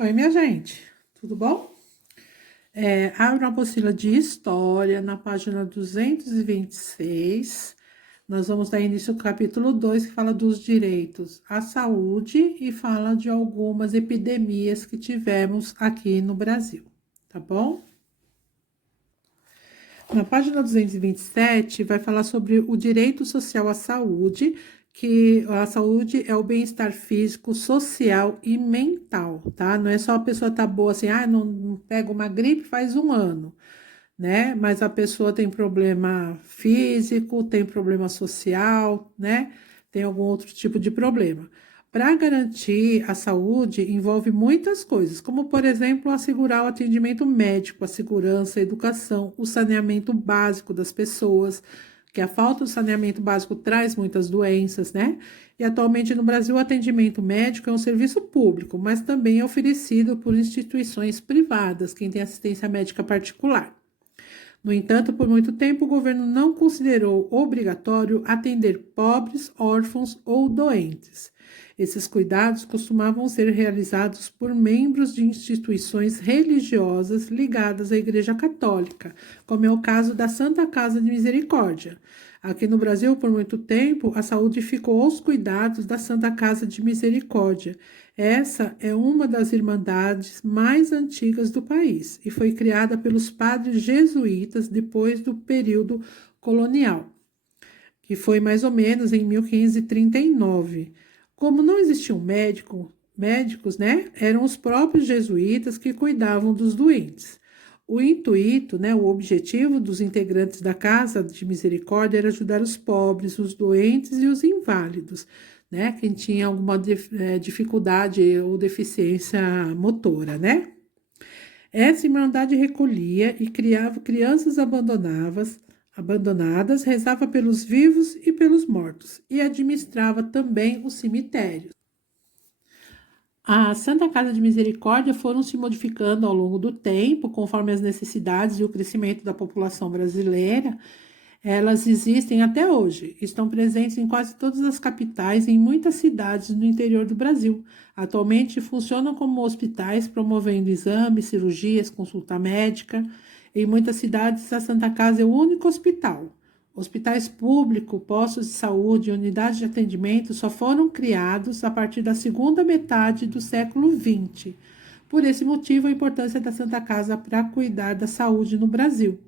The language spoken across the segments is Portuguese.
Oi, minha gente, tudo bom? Abra a apostila de História na página 226. Nós vamos dar início ao capítulo 2, que fala dos direitos à saúde e fala de algumas epidemias que tivemos aqui no Brasil, tá bom? Na página 227, vai falar sobre o direito social à saúde, que a saúde é o bem-estar físico, social e mental, tá? Não é só a pessoa tá boa assim, não pega uma gripe faz um ano, né? Mas a pessoa tem problema físico, tem problema social, né? Tem algum outro tipo de problema. Para garantir a saúde, envolve muitas coisas, como, por exemplo, assegurar o atendimento médico, a segurança, a educação, o saneamento básico das pessoas, que a falta do saneamento básico traz muitas doenças, né? E atualmente no Brasil, o atendimento médico é um serviço público, mas também é oferecido por instituições privadas, quem tem assistência médica particular. No entanto, por muito tempo, o governo não considerou obrigatório atender pobres, órfãos ou doentes. Esses cuidados costumavam ser realizados por membros de instituições religiosas ligadas à Igreja Católica, como é o caso da Santa Casa de Misericórdia. Aqui no Brasil, por muito tempo, a saúde ficou aos cuidados da Santa Casa de Misericórdia. Essa é uma das irmandades mais antigas do país e foi criada pelos padres jesuítas depois do período colonial, que foi mais ou menos em 1539. Como não existiam médicos, né, eram os próprios jesuítas que cuidavam dos doentes. O intuito, né, o objetivo dos integrantes da Casa de Misericórdia era ajudar os pobres, os doentes e os inválidos, né, quem tinha alguma dificuldade ou deficiência motora, né? Essa irmandade recolhia e criava crianças abandonadas, rezava pelos vivos e pelos mortos e administrava também os cemitérios. A Santa Casa de Misericórdia foram se modificando ao longo do tempo, conforme as necessidades e o crescimento da população brasileira. Elas existem até hoje, estão presentes em quase todas as capitais e em muitas cidades no interior do Brasil. Atualmente funcionam como hospitais, promovendo exames, cirurgias, consulta médica. Em muitas cidades, a Santa Casa é o único hospital. Hospitais públicos, postos de saúde e unidades de atendimento só foram criados a partir da segunda metade do século XX. Por esse motivo, a importância da Santa Casa para cuidar da saúde no Brasil.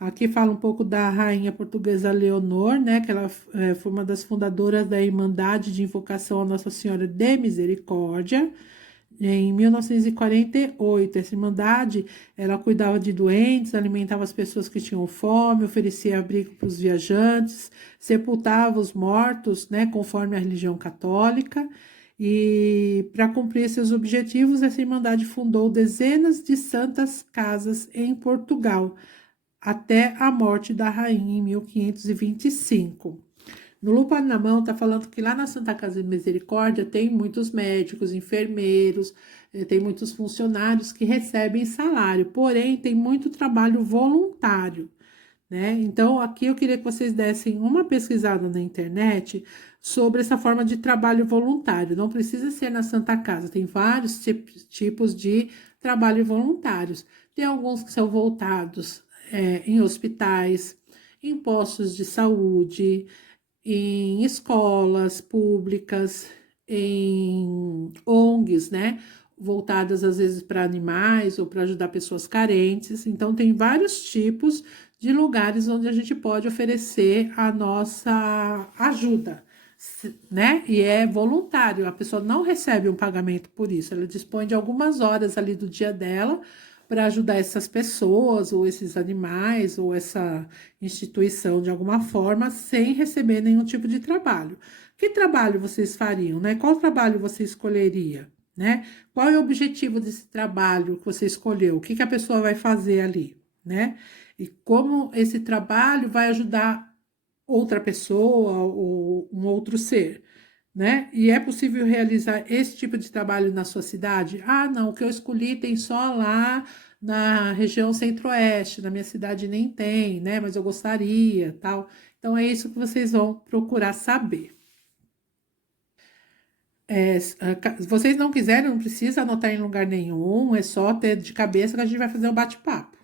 Aqui fala um pouco da rainha portuguesa Leonor, né, que ela foi uma das fundadoras da Irmandade de Invocação a Nossa Senhora de Misericórdia. Em 1948, essa Irmandade, ela cuidava de doentes, alimentava as pessoas que tinham fome, oferecia abrigo para os viajantes, sepultava os mortos, né, conforme a religião católica. E para cumprir seus objetivos, essa Irmandade fundou dezenas de santas casas em Portugal, até a morte da rainha em 1525. No Lupa na Mão está falando que lá na Santa Casa de Misericórdia tem muitos médicos, enfermeiros, tem muitos funcionários que recebem salário, porém tem muito trabalho voluntário, né? Então aqui eu queria que vocês dessem uma pesquisada na internet sobre essa forma de trabalho voluntário. Não precisa ser na Santa Casa, tem vários tipos de trabalho voluntários. Tem alguns que são voltados em hospitais, em postos de saúde, em escolas públicas, em ONGs, né? Voltadas às vezes para animais ou para ajudar pessoas carentes. Então, tem vários tipos de lugares onde a gente pode oferecer a nossa ajuda, né? E é voluntário, a pessoa não recebe um pagamento por isso, ela dispõe de algumas horas ali do dia dela para ajudar essas pessoas, ou esses animais, ou essa instituição de alguma forma, sem receber nenhum tipo de trabalho. Que trabalho vocês fariam, né? Qual trabalho você escolheria, né? Qual é o objetivo desse trabalho que você escolheu? O que a pessoa vai fazer ali, né? E como esse trabalho vai ajudar outra pessoa ou um outro ser, né? E é possível realizar esse tipo de trabalho na sua cidade? Ah, não, o que eu escolhi tem só lá na região centro-oeste, na minha cidade nem tem, né? Mas eu gostaria, tal. Então é isso que vocês vão procurar saber. Se vocês não quiserem, não precisa anotar em lugar nenhum, é só ter de cabeça que a gente vai fazer um bate-papo.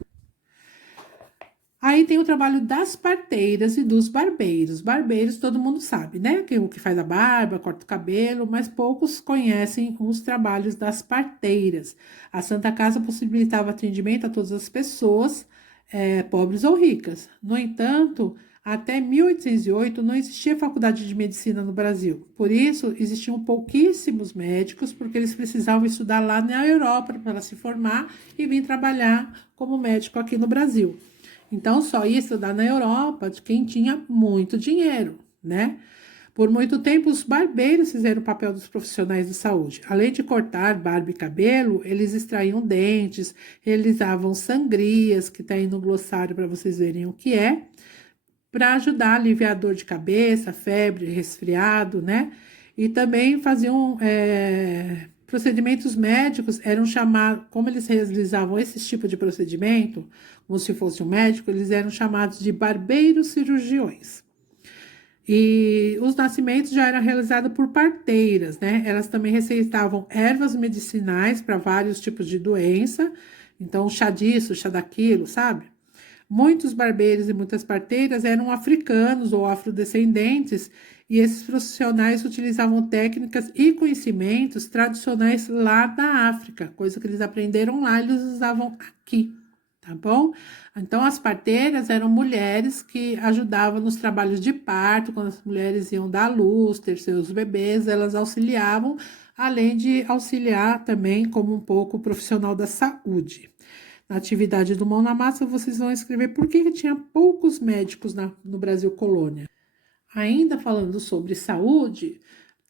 Aí tem o trabalho das parteiras e dos barbeiros. Barbeiros todo mundo sabe, né? Que o que faz a barba, corta o cabelo, mas poucos conhecem os trabalhos das parteiras. A Santa Casa possibilitava atendimento a todas as pessoas, pobres ou ricas. No entanto, até 1808 não existia faculdade de medicina no Brasil. Por isso, existiam pouquíssimos médicos, porque eles precisavam estudar lá na Europa para se formar e vir trabalhar como médico aqui no Brasil. Então, só ia estudar na Europa de quem tinha muito dinheiro, né? Por muito tempo, os barbeiros fizeram o papel dos profissionais de saúde. Além de cortar barba e cabelo, eles extraíam dentes, realizavam sangrias, que está aí no glossário para vocês verem o que é, para ajudar a aliviar dor de cabeça, febre, resfriado, né? E também faziam procedimentos médicos, eram chamados, como eles realizavam esse tipo de procedimento, como se fosse um médico, eles eram chamados de barbeiros cirurgiões. E os nascimentos já eram realizados por parteiras, né? Elas também receitavam ervas medicinais para vários tipos de doença, então chá disso, chá daquilo, sabe? Muitos barbeiros e muitas parteiras eram africanos ou afrodescendentes, e esses profissionais utilizavam técnicas e conhecimentos tradicionais lá da África, coisa que eles aprenderam lá, eles usavam aqui, tá bom? Então, as parteiras eram mulheres que ajudavam nos trabalhos de parto, quando as mulheres iam dar à luz, ter seus bebês, elas auxiliavam, além de auxiliar também como um pouco profissional da saúde. Na atividade do Mão na Massa, vocês vão escrever por que tinha poucos médicos no Brasil colônia. Ainda falando sobre saúde,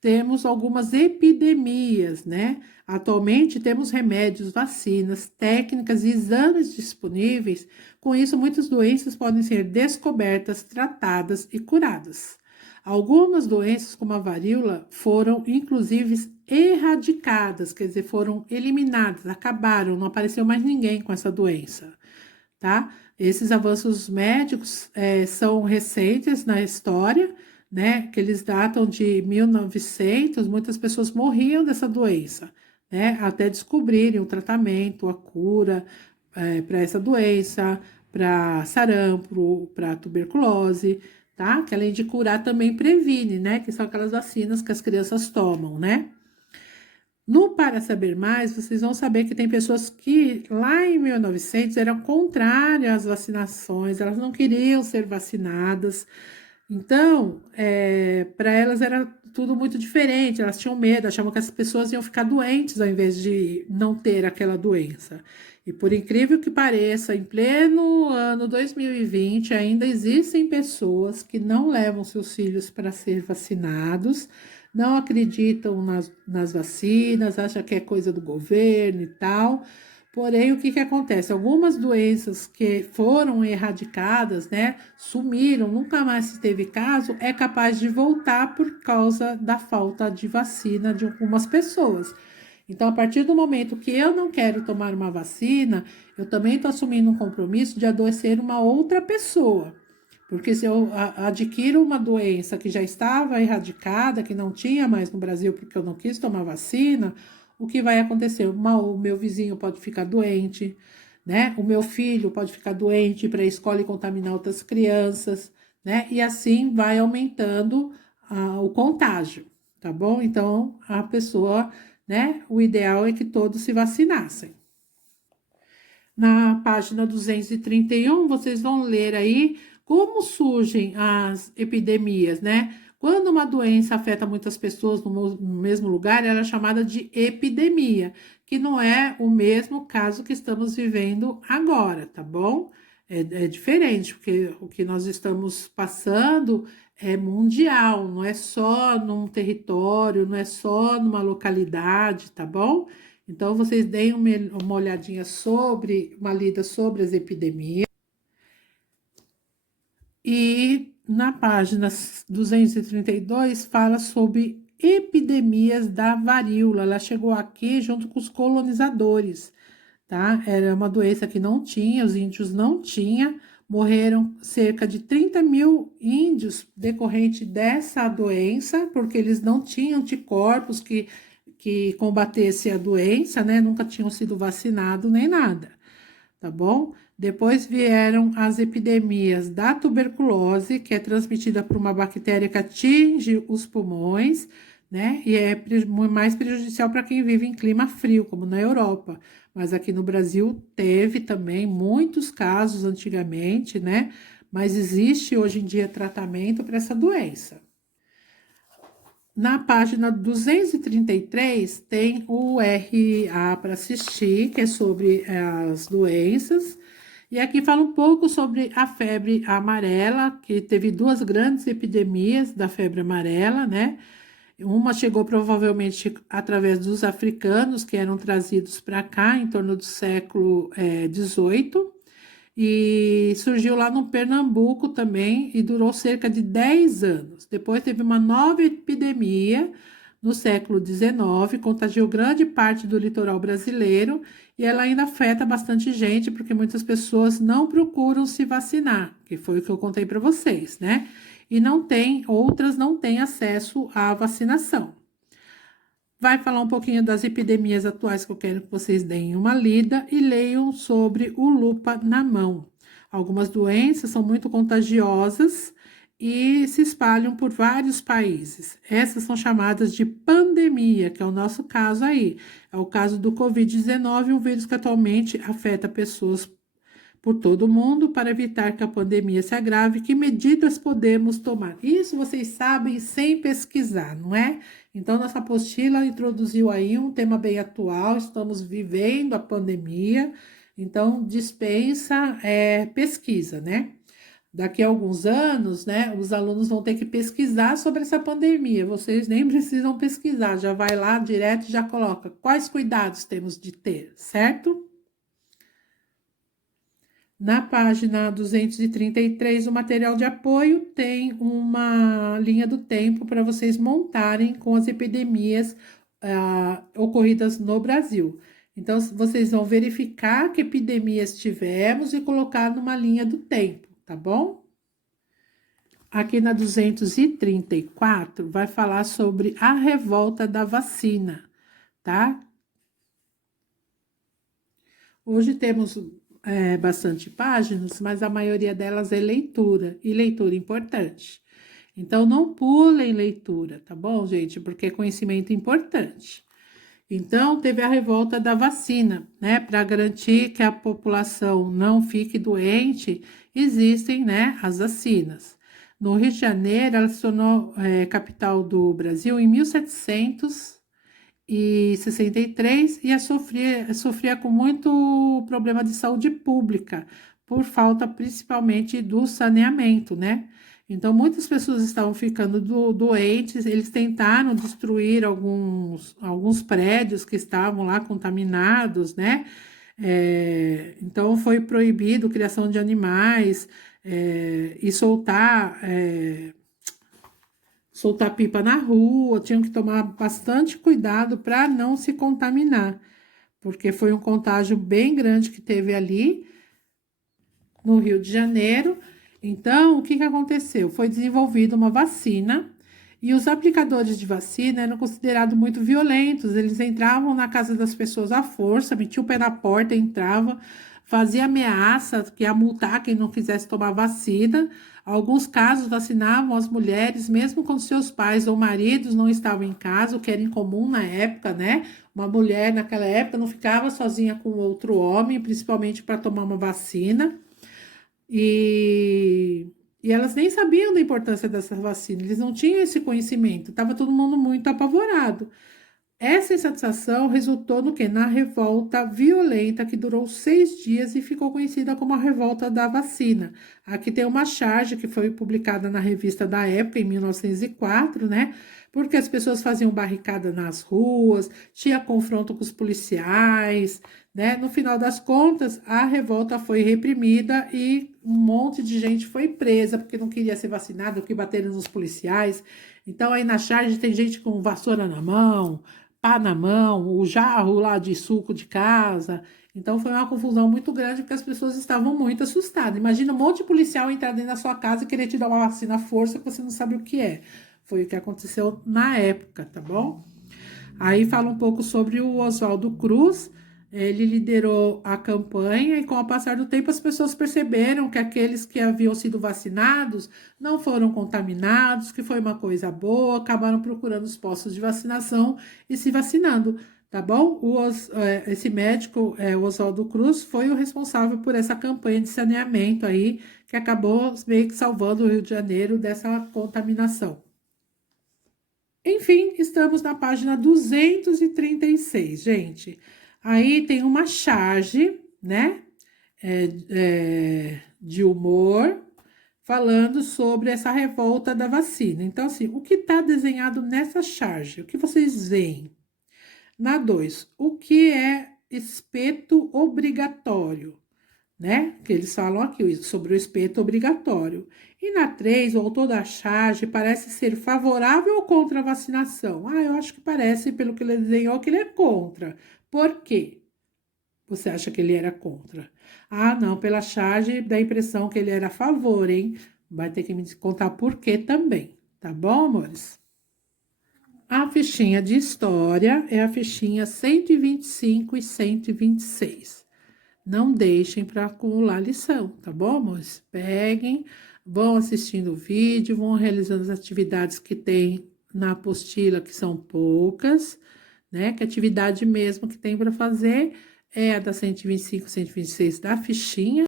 temos algumas epidemias, né? Atualmente temos remédios, vacinas, técnicas e exames disponíveis. Com isso, muitas doenças podem ser descobertas, tratadas e curadas. Algumas doenças, como a varíola, foram inclusive erradicadas, quer dizer, foram eliminadas, acabaram, não apareceu mais ninguém com essa doença, tá? Esses avanços médicos são recentes na história, né? Que eles datam de 1900, muitas pessoas morriam dessa doença, né? Até descobrirem o tratamento, a cura para essa doença, para sarampo, para tuberculose, tá? Que além de curar também previne, né? Que são aquelas vacinas que as crianças tomam, né? No Para Saber Mais, vocês vão saber que tem pessoas que lá em 1900 eram contrárias às vacinações, elas não queriam ser vacinadas. Então, para elas era tudo muito diferente, elas tinham medo, achavam que as pessoas iam ficar doentes ao invés de não ter aquela doença. E por incrível que pareça, em pleno ano 2020, ainda existem pessoas que não levam seus filhos para ser vacinados, não acreditam nas vacinas, acham que é coisa do governo e tal. Porém, o que acontece? Algumas doenças que foram erradicadas, né, sumiram, nunca mais se teve caso, é capaz de voltar por causa da falta de vacina de algumas pessoas. Então, a partir do momento que eu não quero tomar uma vacina, eu também estou assumindo um compromisso de adoecer uma outra pessoa. Porque se eu adquiro uma doença que já estava erradicada, que não tinha mais no Brasil porque eu não quis tomar vacina, o que vai acontecer? O meu vizinho pode ficar doente, né? O meu filho pode ficar doente para a escola e contaminar outras crianças, né? E assim vai aumentando o contágio, tá bom? Então, a pessoa, né? O ideal é que todos se vacinassem. Na página 231, vocês vão ler aí como surgem as epidemias, né? Quando uma doença afeta muitas pessoas no mesmo lugar, ela é chamada de epidemia, que não é o mesmo caso que estamos vivendo agora, tá bom? É diferente, porque o que nós estamos passando é mundial, não é só num território, não é só numa localidade, tá bom? Então, vocês deem uma olhadinha uma lida sobre as epidemias. E na página 232 fala sobre epidemias da varíola. Ela chegou aqui junto com os colonizadores, tá? Era uma doença que não tinha, os índios não tinham morreram cerca de 30 mil índios decorrente dessa doença, porque eles não tinham anticorpos que combatesse a doença, né? Nunca tinham sido vacinados nem nada, tá bom? Depois vieram as epidemias da tuberculose, que é transmitida por uma bactéria que atinge os pulmões, né? E é mais prejudicial para quem vive em clima frio, como na Europa. Mas aqui no Brasil teve também muitos casos antigamente, né? Mas existe hoje em dia tratamento para essa doença. Na página 233 tem o RA para assistir, que é sobre as doenças. E aqui fala um pouco sobre a febre amarela, que teve duas grandes epidemias da febre amarela, né? Uma chegou provavelmente através dos africanos, que eram trazidos para cá em torno do século XVIII, e surgiu lá no Pernambuco também e durou cerca de 10 anos. Depois teve uma nova epidemia no século XIX, contagiou grande parte do litoral brasileiro e ela ainda afeta bastante gente, porque muitas pessoas não procuram se vacinar, que foi o que eu contei para vocês, né? E outras não têm acesso à vacinação. Vai falar um pouquinho das epidemias atuais que eu quero que vocês deem uma lida e leiam sobre o lupa na mão. Algumas doenças são muito contagiosas e se espalham por vários países. Essas são chamadas de pandemia, que é o nosso caso aí. É o caso do Covid-19, um vírus que atualmente afeta pessoas por todo o mundo. Para evitar que a pandemia se agrave, que medidas podemos tomar? Isso vocês sabem sem pesquisar, não é? Então, nossa apostila introduziu aí um tema bem atual, estamos vivendo a pandemia, então dispensa pesquisa, né? Daqui a alguns anos, né, os alunos vão ter que pesquisar sobre essa pandemia, vocês nem precisam pesquisar, já vai lá direto e já coloca quais cuidados temos de ter, certo? Na página 233, o material de apoio tem uma linha do tempo para vocês montarem com as epidemias ocorridas no Brasil. Então, vocês vão verificar que epidemias tivemos e colocar numa linha do tempo, tá bom? Aqui na 234, vai falar sobre a revolta da vacina, tá? Hoje temos bastante páginas, mas a maioria delas é leitura, e leitura importante. Então, não pulem leitura, tá bom, gente? Porque é conhecimento importante. Então, teve a revolta da vacina, né? Para garantir que a população não fique doente, existem, né, as vacinas. No Rio de Janeiro, ela se tornou capital do Brasil em 1763 e sofria com muito problema de saúde pública, por falta principalmente do saneamento, né? Então, muitas pessoas estavam ficando doentes, eles tentaram destruir alguns prédios que estavam lá contaminados, né? Então, foi proibido a criação de animais e soltar pipa na rua, tinham que tomar bastante cuidado para não se contaminar, porque foi um contágio bem grande que teve ali no Rio de Janeiro. Então, o que aconteceu? Foi desenvolvida uma vacina e os aplicadores de vacina eram considerados muito violentos. Eles entravam na casa das pessoas à força, metiam o pé na porta, entrava, fazia ameaça que ia multar quem não quisesse tomar vacina. Alguns casos vacinavam as mulheres, mesmo quando seus pais ou maridos não estavam em casa, o que era incomum na época, né? Uma mulher naquela época não ficava sozinha com outro homem, principalmente para tomar uma vacina. E elas nem sabiam da importância dessa vacina, eles não tinham esse conhecimento, estava todo mundo muito apavorado. Essa insatisfação resultou no quê? Na revolta violenta que durou 6 dias e ficou conhecida como a revolta da vacina. Aqui tem uma charge que foi publicada na revista da época, em 1904, né? Porque as pessoas faziam barricada nas ruas, tinha confronto com os policiais, né? No final das contas, a revolta foi reprimida e um monte de gente foi presa porque não queria ser vacinada, porque bateram nos policiais. Então, aí na charge tem gente com vassoura na mão, pá na mão, o jarro lá de suco de casa. Então foi uma confusão muito grande porque as pessoas estavam muito assustadas. Imagina um monte de policial entrar dentro da sua casa e querer te dar uma vacina à força que você não sabe o que é. Foi o que aconteceu na época, tá bom? Aí fala um pouco sobre o Oswaldo Cruz. Ele liderou a campanha e, com o passar do tempo, as pessoas perceberam que aqueles que haviam sido vacinados não foram contaminados, que foi uma coisa boa, acabaram procurando os postos de vacinação e se vacinando, tá bom? Esse médico, o Oswaldo Cruz, foi o responsável por essa campanha de saneamento aí, que acabou meio que salvando o Rio de Janeiro dessa contaminação. Enfim, estamos na página 236, gente. Aí tem uma charge, né, de humor, falando sobre essa revolta da vacina. Então, assim, o que está desenhado nessa charge? O que vocês veem? Na 2, o que é espeto obrigatório? Né? Que eles falam aqui sobre o espeto obrigatório. E na 3, o autor da charge parece ser favorável ou contra a vacinação? Ah, eu acho que parece, pelo que ele desenhou, que ele é contra. Por quê? Você acha que ele era contra? Ah, não, pela charge dá a impressão que ele era a favor, hein? Vai ter que me contar por quê também, tá bom, amores? A fichinha de história é a fichinha 125 e 126. Não deixem para acumular lição, tá bom, amores? Peguem, vão assistindo o vídeo, vão realizando as atividades que tem na apostila, que são poucas, né? Que atividade mesmo que tem para fazer é a da 125, 126 da fichinha.